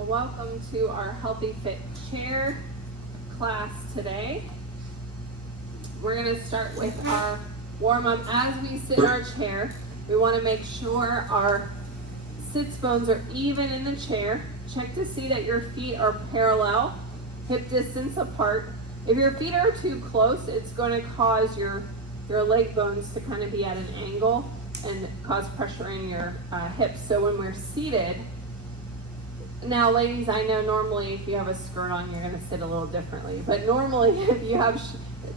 Well, welcome to our Healthy Fit Chair class today. We're going to start with our warm-up. As we sit in our chair, we want to make sure our sits bones are even in the chair. Check to see that your feet are parallel, hip distance apart. If your feet are too close, it's going to cause your leg bones to kind of be at an angle and cause pressure in your hips. So when we're seated, now ladies, I know normally if you have a skirt on, you're going to sit a little differently. But normally if you have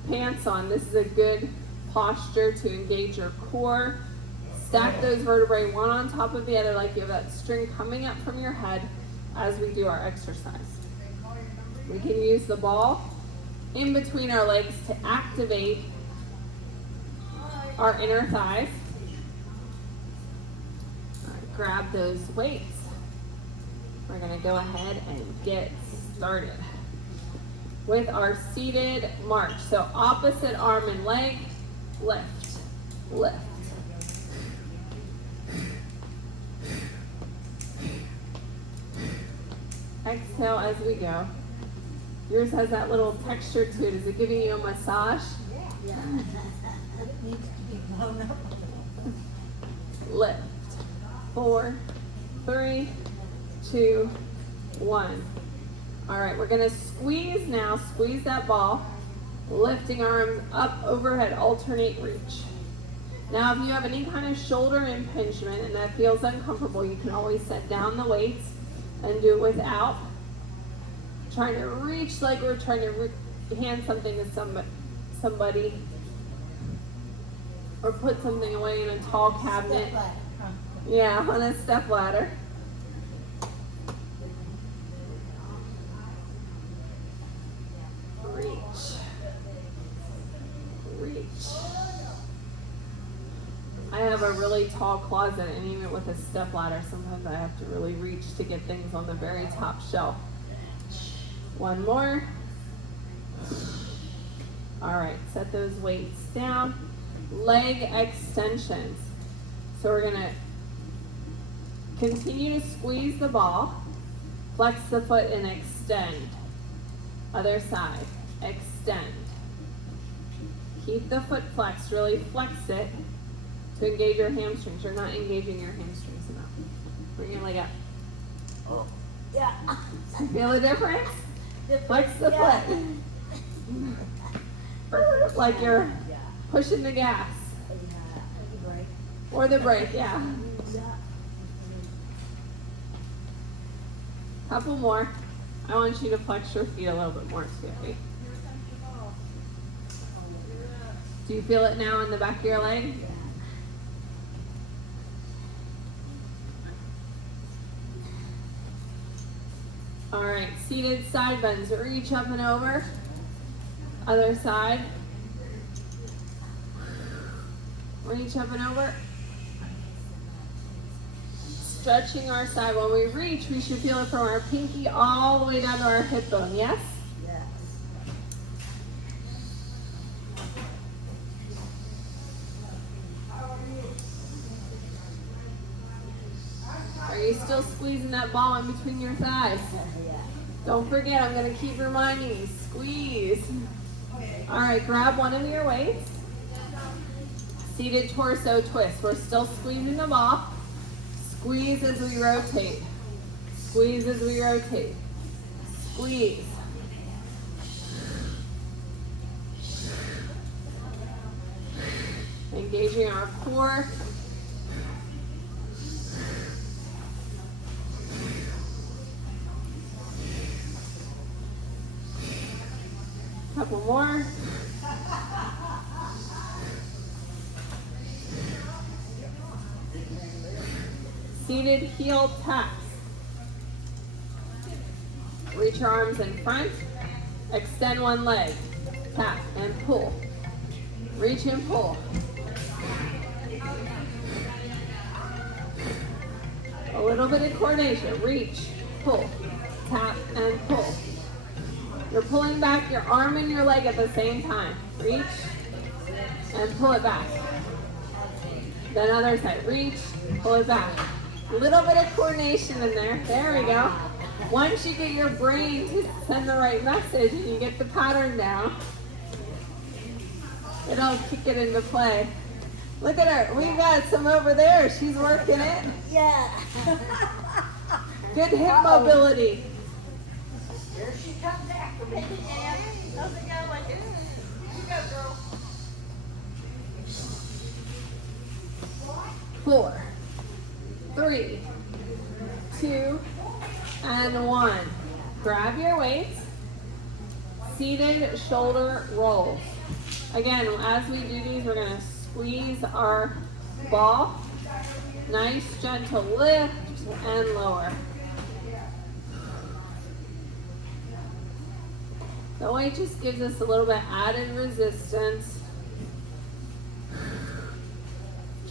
pants on, this is a good posture to engage your core. Stack those vertebrae one on top of the other like you have that string coming up from your head as we do our exercise. We can use the ball in between our legs to activate our inner thighs. All right, grab those weights. We're going to go ahead and get started with our seated march. So opposite arm and leg, lift, lift. Exhale as we go. Yours has that little texture to it. Is it giving you a massage? Yeah. It needs to be blown up. Lift. 4, 3, 2, 1. All right, we're going to squeeze now. Squeeze that ball. Lifting arms up overhead, alternate reach. Now, if you have any kind of shoulder impingement and that feels uncomfortable, you can always set down the weights and do it without. Trying to reach like we're trying to hand something to somebody. Or put something away in a tall cabinet. Yeah, on a step ladder. Reach. Reach. I have a really tall closet, and even with a step ladder, sometimes I have to really reach to get things on the very top shelf. One more. All right, set those weights down. Leg extensions. So we're going to continue to squeeze the ball, flex the foot and extend. Other side, extend. Keep the foot flexed, really flex it to engage your hamstrings. You're not engaging your hamstrings enough. Bring your leg up. Oh, yeah. Feel the difference? Flex the foot. Like you're pushing the gas. Or the brake, yeah. Couple more. I want you to flex your feet a little bit more, Skippy. Do you feel it now in the back of your leg? All right, seated side bends. Reach up and over. Other side. Reach up and over. Stretching our side. When we reach, we should feel it from our pinky all the way down to our hip bone, yes? Yes. Are you still squeezing that ball in between your thighs? Yeah. Don't forget, I'm going to keep reminding you, squeeze. All right, grab one of your weights. Seated torso twist. We're still squeezing the ball. Squeeze as we rotate. Squeeze as we rotate. Squeeze. Engaging our core. Couple more. Seated heel taps. Reach your arms in front. Extend one leg. Tap and pull. Reach and pull. A little bit of coordination. Reach, pull, tap and pull. You're pulling back your arm and your leg at the same time. Reach and pull it back. Then other side. Reach, pull it back. A little bit of coordination in there. There we go. Once you get your brain to send the right message and you get the pattern down, it'll kick it into play. Look at her. We got some over there. She's working it. Yeah. Good hip mobility. Here she comes after me. How's it going? You go, girl. 4, 3, 2, and 1. Grab your weights. Seated shoulder rolls. Again, as we do these, we're going to squeeze our ball. Nice gentle lift and lower. The weight just gives us a little bit added resistance.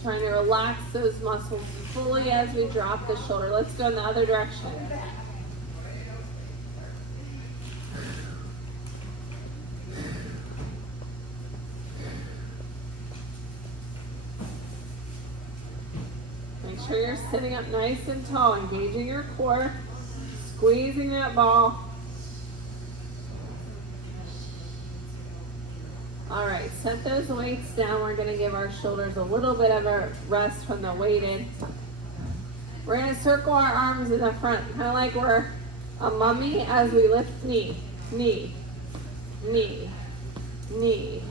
Trying to relax those muscles fully as we drop the shoulder. Let's go in the other direction. Make sure you're sitting up nice and tall, engaging your core, squeezing that ball. All right, set those weights down. We're gonna give our shoulders a little bit of a rest from the weighted. We're gonna circle our arms in the front, kind of like we're a mummy as we lift knee, knee, knee, knee,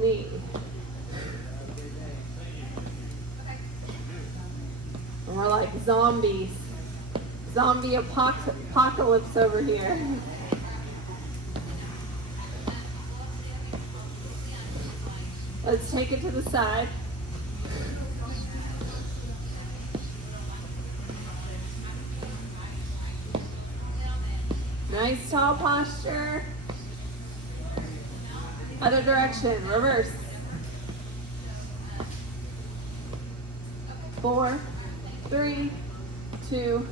knee. And we're like zombies. Zombie apocalypse over here. Let's take it to the side. Nice tall posture. Other direction, reverse. 4, 3, 2,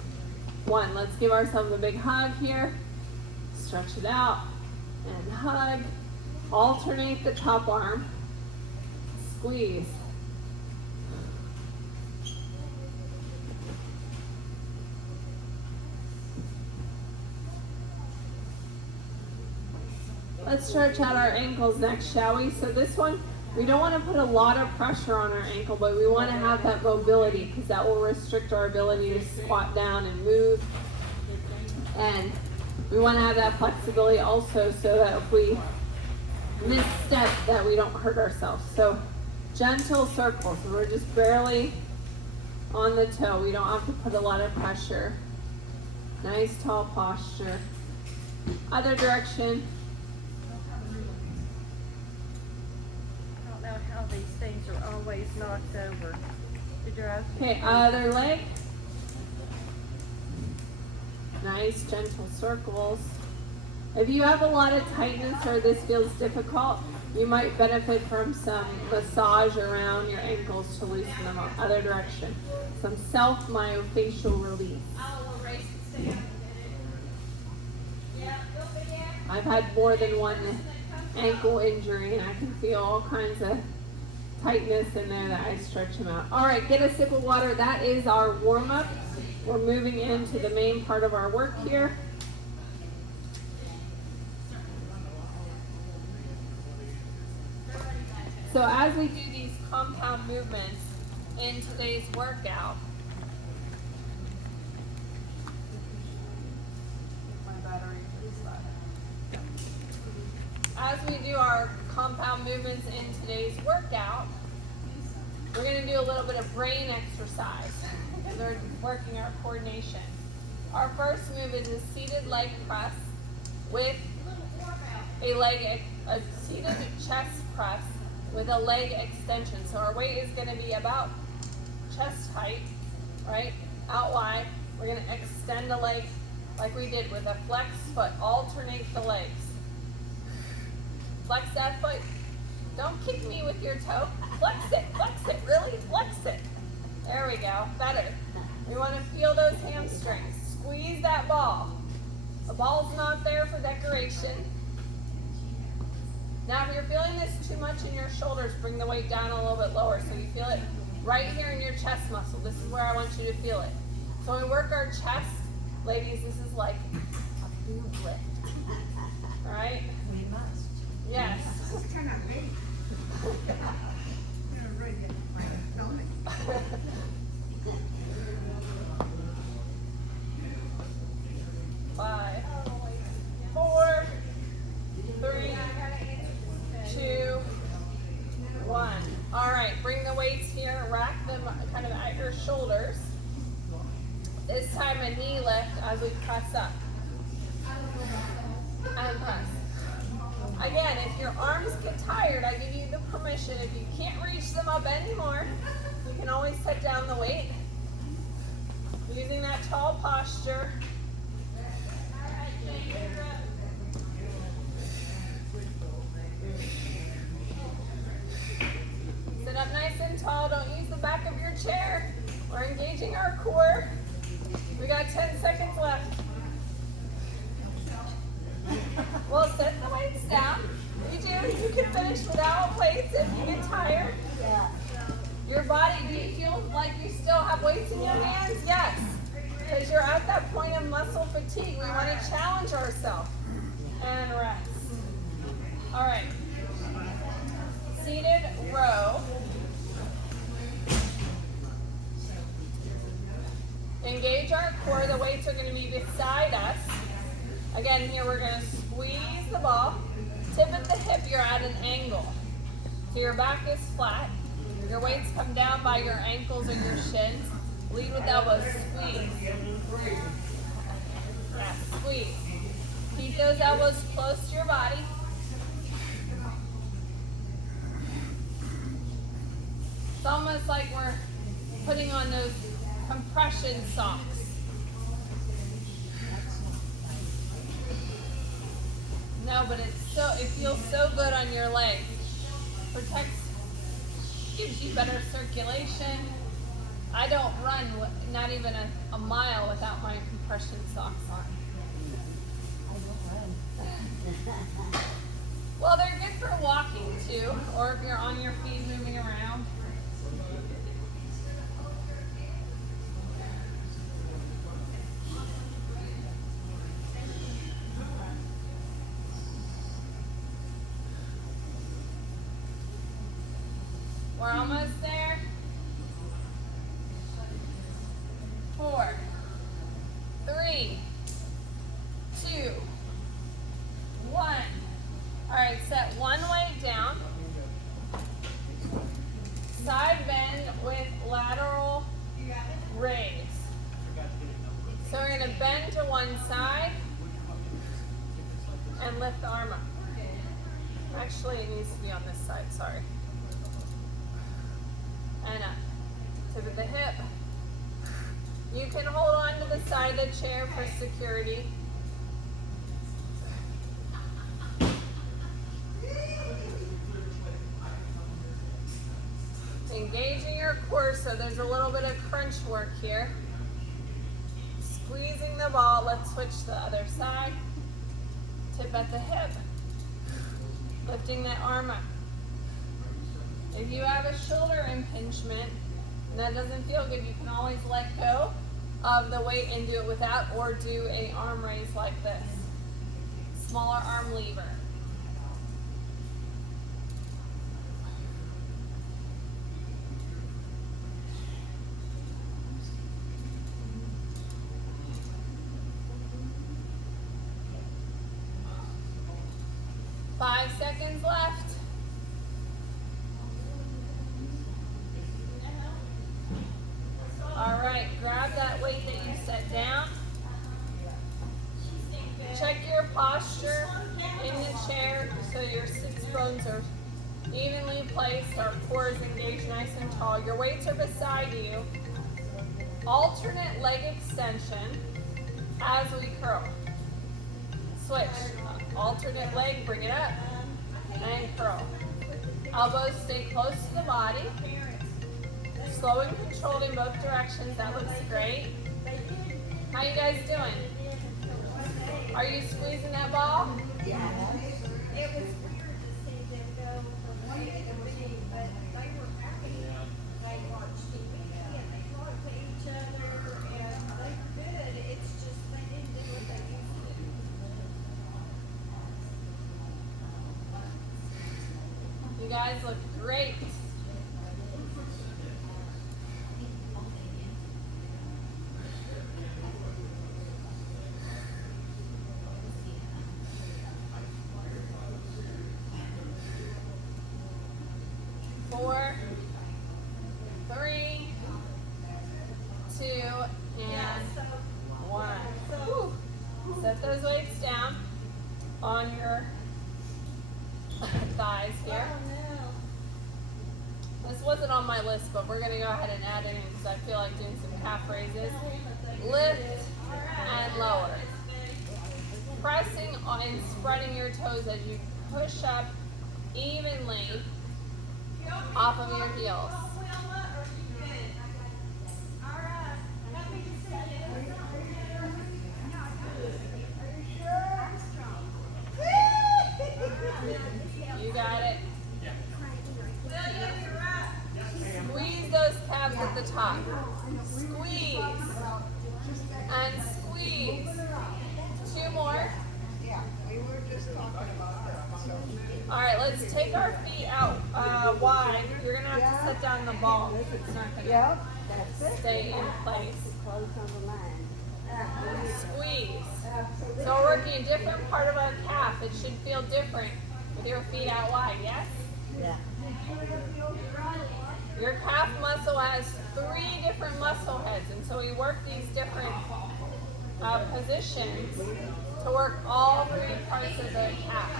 1. Let's give ourselves a big hug here. Stretch it out and hug. Alternate the top arm. Squeeze. Let's stretch out our ankles next, shall we? So this one, we don't want to put a lot of pressure on our ankle, but we want to have that mobility because that will restrict our ability to squat down and move. And we want to have that flexibility also so that if we misstep that we don't hurt ourselves. So gentle circles. We're just barely on the toe. We don't have to put a lot of pressure. Nice tall posture. Other direction. I don't know how these things are always knocked over. Did your husband? Okay, other leg. Nice gentle circles. If you have a lot of tightness or this feels difficult, you might benefit from some massage around your ankles to loosen them up. Other direction. Some self-myofascial release. I've had more than one ankle injury and I can feel all kinds of tightness in there that I stretch them out. All right, get a sip of water. That is our warm-up. We're moving into the main part of our work here. So as we do these compound movements in today's workout, as we do our compound movements in today's workout, we're going to do a little bit of brain exercise because we're working our coordination. Our first move is a seated leg press with a seated chest press with a leg extension. So our weight is going to be about chest height, right? Out wide. We're going to extend the leg like we did with a flex foot. Alternate the legs. Flex that foot. Don't kick me with your toe. Flex it, really flex it. There we go, better. We want to feel those hamstrings. Squeeze that ball. The ball's not there for decoration. Now if you're feeling this too much in your shoulders, bring the weight down a little bit lower so you feel it right here in your chest muscle. This is where I want you to feel it. So we work our chest Ladies, this is like a boob lift. Right? We must. Yes. Five, 4, 3, 2, 1. All right, bring the weights here, rack them kind of at your shoulders. This time a knee lift as we press up. And press. Again, if your arms get tired, I give you the permission. If you can't reach them up anymore, you can always set down the weight. Using that tall posture. Sit up nice and tall. Don't use the back of your chair. We're engaging our core. We got 10 seconds left. We'll set the weights down. You can finish without weights if you get tired. Yeah. Your body, do you feel like you still have weights in your hands? Yes. Because you're at that point of muscle fatigue. We want to challenge ourselves. And rest. All right. Seated row. Engage our core. The weights are going to be beside us. Again, here we're going to squeeze the ball. Tip at the hip, you're at an angle. So your back is flat. Your weights come down by your ankles or your shins. Lead with elbows. Squeeze. Yeah, squeeze. Keep those elbows close to your body. It's almost like we're putting on those compression socks. No, but it feels so good on your legs. Protects, gives you better circulation. I don't run not even a mile without my compression socks on. Well, they're good for walking too, or if you're on your feet moving around. We're almost there. 4, 3, 2, 1. All right, set one weight down. Side bend with lateral raise. So we're going to bend to one side and lift the arm up. Actually, it needs to be on this side, sorry. And up. Tip of the hip. You can hold on to the side of the chair for security. Engaging your core, so there's a little bit of crunch work here. Squeezing the ball. Let's switch to the other side. Tip at the hip. Lifting that arm up. If you have a shoulder impingement and that doesn't feel good, you can always let go of the weight and do it without, or do an arm raise like this. Smaller arm lever. Five seconds left. All right, grab that weight that you set down. Check your posture in the chair so your sits bones are evenly placed. Our core is engaged nice and tall. Your weights are beside you. Alternate leg extension as we curl. Switch. Alternate leg, bring it up and curl. Elbows stay close to the body. Slow and controlled in both directions. That looks great. How you guys doing? Are you squeezing that ball? Yeah. It was weird to see them go from A to B, but they were happy. They watched TV and they talked to each other and they were good. It's just they guys look great. Four, three, two, and one. Whew. Set those weights down on your thighs here. This wasn't on my list, but we're gonna go ahead and add it in because I feel like doing some calf raises. Lift and lower. Pressing and spreading your toes as you push up evenly off of your heels. You got it. Squeeze those calves at the top. Squeeze. And squeeze. Two more. Yeah, we were just talking about that, so. Alright, let's take our feet out wide. You're going to have to set down the ball. It's not going to Yep, that's it. stay in place. Close on the line. Squeeze. Absolutely. So we're working a different part of our calf. It should feel different with your feet out wide, yes? Yeah. Your calf muscle has 3 different muscle heads, and so we work these different positions to work all 3 parts of the calf.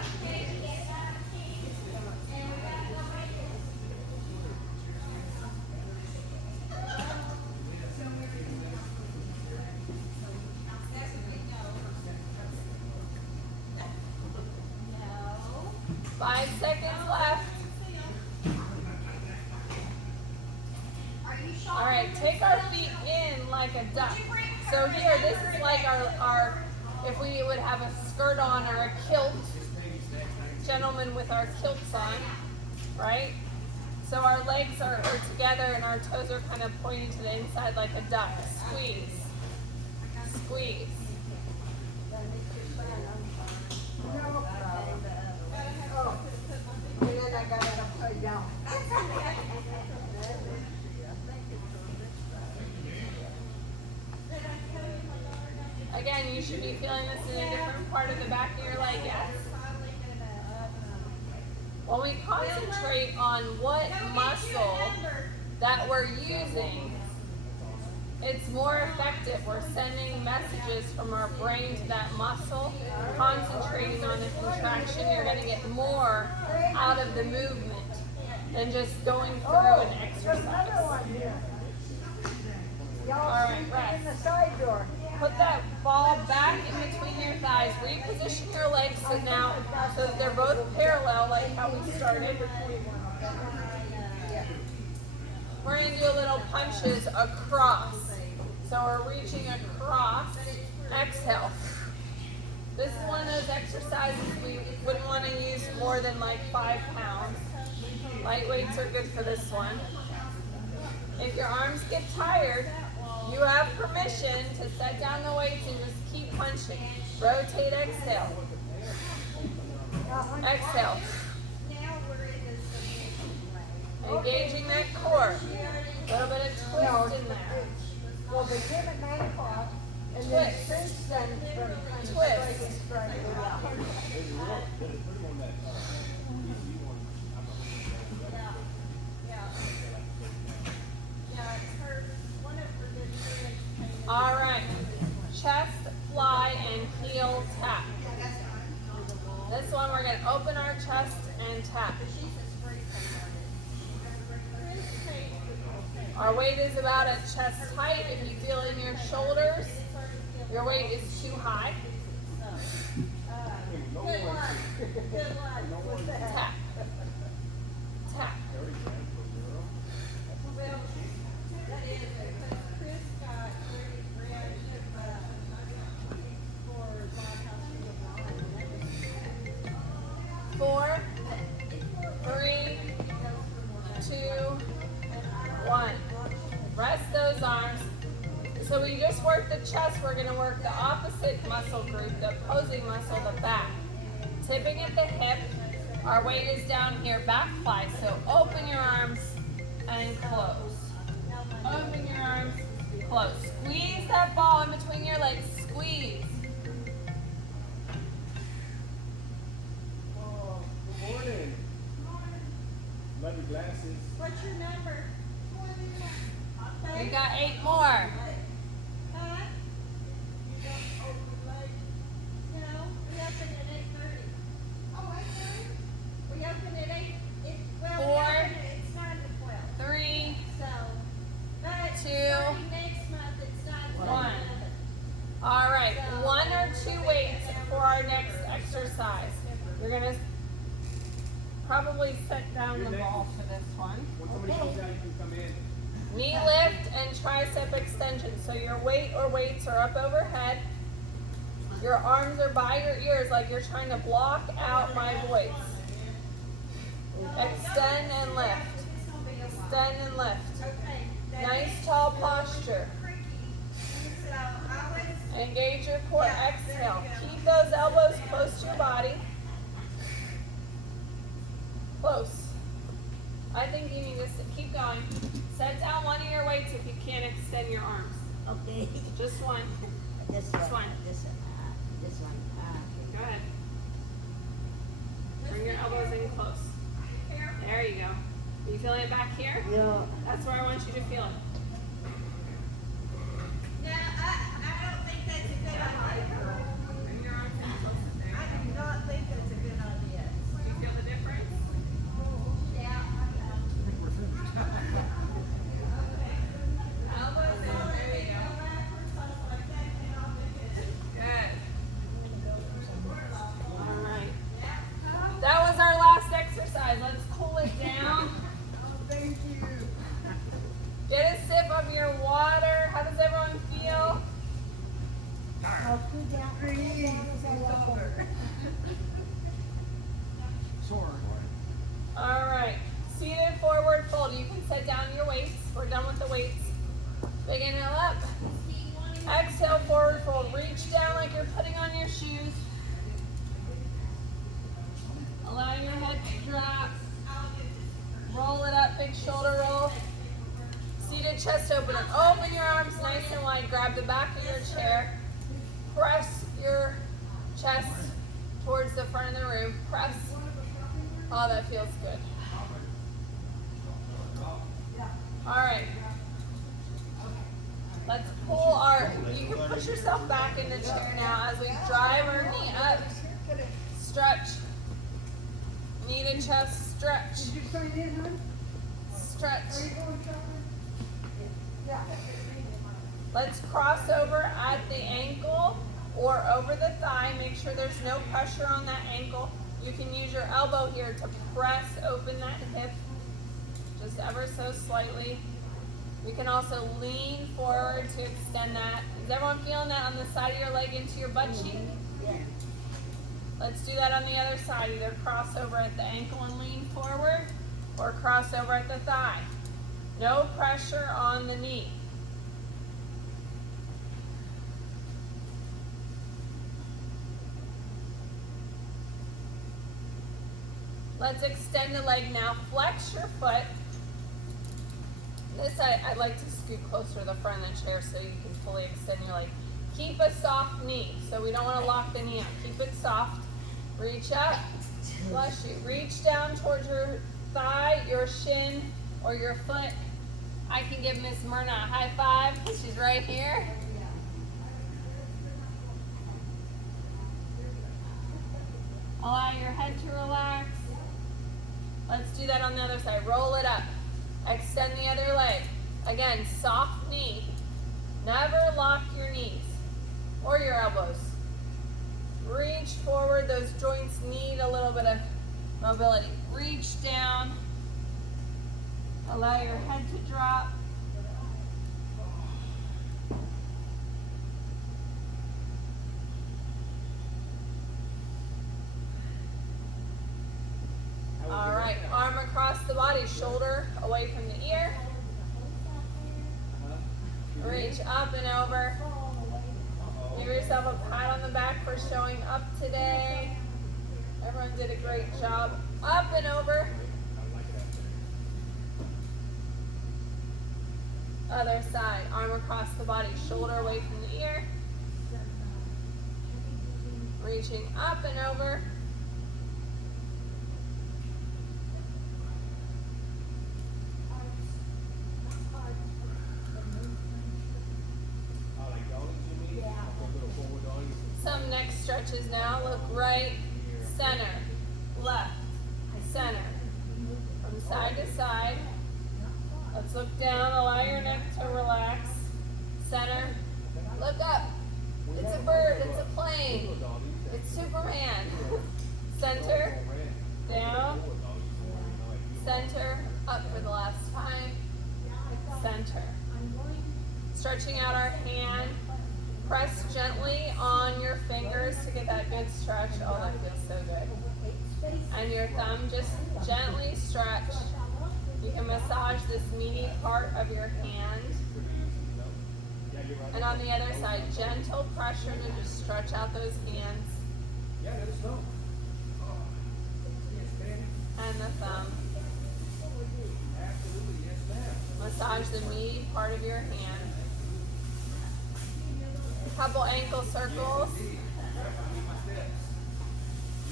No. 5 seconds left. All right, take our feet in like a duck. So here, this is like our if we would have a skirt on or a kilt, gentlemen with our kilts on, right? So our legs are together and our toes are kind of pointing to the inside like a duck. Squeeze. Squeeze. Oh, and then I got it upside down. Again, you should be feeling this in a different part of the back of your leg, yes? When we concentrate on what muscle that we're using, it's more effective. We're sending messages from our brain to that muscle, concentrating on the contraction. You're going to get more out of the movement than just going through an exercise. All right, rest. In the side door. Put that ball back in between your thighs. Reposition your legs so now so that they're both parallel like how we started. We're going to do a little punches across. So we're reaching across. Exhale. This is one of those exercises we wouldn't want to use more than like 5 pounds. Light weights are good for this one. If your arms get tired, you have permission to set down the weights and just keep punching. Rotate, exhale. Exhale. Engaging that core. A little bit of twist in there. Well, they came at 9 o'clock, and then since then, from Twist. All right. Chest, fly, and heel tap. This one we're going to open our chest and tap. Our weight is about at chest height. If you feel in your shoulders, your weight is too high. Tap. Tap. Four, three, two, one. Rest those arms. So we just worked the chest. We're going to work the opposite muscle group, the opposing muscle, the back. Tipping at the hip, Our weight is down here, back fly. So open your arms and close. Open your arms, close. Squeeze that ball in between your legs. Squeeze. Oh, good morning. Love your glasses. What's your number? We got 8 more. Huh? You don't open your legs? No, we open at 8:30. Oh, 8:30? We open at 8, well, we 4, open at, it's 9 to 12. 3, So, but 2, starting next month, it's 9 to 1. 11. All right, 1 or 2 weights for our next exercise. We're gonna probably set down the ball for this one. When somebody comes out, you can come in. Knee lift and tricep extension. So your weight or weights are up overhead. Your arms are by your ears like you're trying to block out my voice. Extend and lift. Extend and lift. Okay. Nice tall posture. So, I always, Engage your core. Exhale. Keep those elbows close to your body. Close. I think you need to keep going. Set down one of your weights if you can't extend your arms. Okay. Just one. This This one. This one. Go ahead. Bring your elbows in close. There you go. Are you feeling it back here? Yeah. That's where I want you to feel it. no, I don't think that's a good idea. Bring your arms in closer there. I do not think that's a good idea. Do you feel the difference? Yeah. Elbows in. There you go. Good. All right. That was our last exercise. Let's cool it down. Thank you. Get a sip of your water. How does everyone feel? Sore. All right. Seated forward fold. You can set down your weights. We're done with the weights. Big inhale up. Exhale, forward fold. Reach down like you're putting on your shoes. Allow your head to drop. Roll it up, big shoulder roll. Seated chest open. Open your arms nice and wide. Grab the back of your chair. Press your chest towards the front of the room. Press. Oh, that feels good. All right. Let's pull our, you can push yourself back in the chair now as we drive our knee up. Stretch. Knee to chest, stretch. Stretch. Let's cross over at the ankle or over the thigh. Make sure there's no pressure on that ankle. You can use your elbow here to press open that hip just ever so slightly. We can also lean forward to extend that. Is everyone feeling that on the side of your leg into your butt cheek? Let's do that on the other side. Either cross over at the ankle and lean forward or cross over at the thigh. No pressure on the knee. Let's extend the leg now. Flex your foot. This I'd like to scoot closer to the front of the chair so you can fully extend your leg. Keep a soft knee. So we don't want to lock the knee up. Keep it soft. Reach up. Bless you. Reach down towards your thigh, your shin, or your foot. I can give Miss Myrna a high five. She's right here. Allow your head to relax. Let's do that on the other side. Roll it up. Extend the other leg. Again, soft knee. Never lock your knees or your elbows. Reach forward. Those joints need a little bit of mobility. Reach down. Allow your head to drop. All right, arm across the body, shoulder away from the ear. Reach up and over. Give yourself a pat on the back for showing up today. Everyone did a great job. Up and over. Other side. Arm across the body. Shoulder away from the ear. Reaching up and over. Some neck stretches now. Look right, center, left, center. From side to side. Let's look down. Allow your neck to relax. Center. Look up. It's a bird. It's a plane. It's Superman. Center. Down. Center. Up for the last time. Center. Stretching out our hand. Press gently on your fingers to get that good stretch. Oh, that feels so good. And your thumb, just gently stretch. You can massage this meaty part of your hand. And on the other side, gentle pressure to just stretch out those hands. And the thumb. Massage the meaty part of your hand. Couple ankle circles.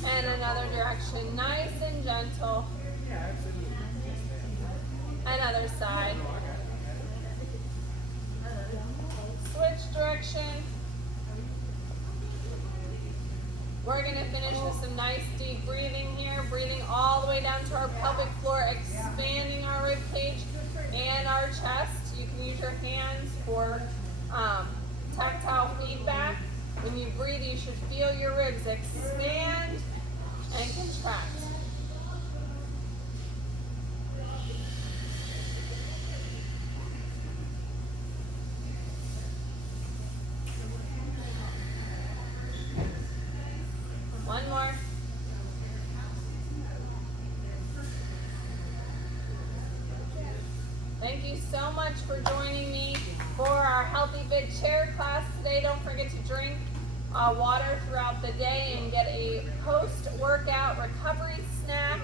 And another direction, nice and gentle. Another side. Switch direction. We're going to finish with some nice deep breathing here. Breathing all the way down to our pelvic floor, expanding our rib cage and our chest. You can use your hands for tactile feedback. When you breathe, you should feel your ribs expand and contract. One more. Thank you so much for joining me for our Healthy Fit Chair class today. Don't forget to drink water throughout the day and get a post-workout recovery snack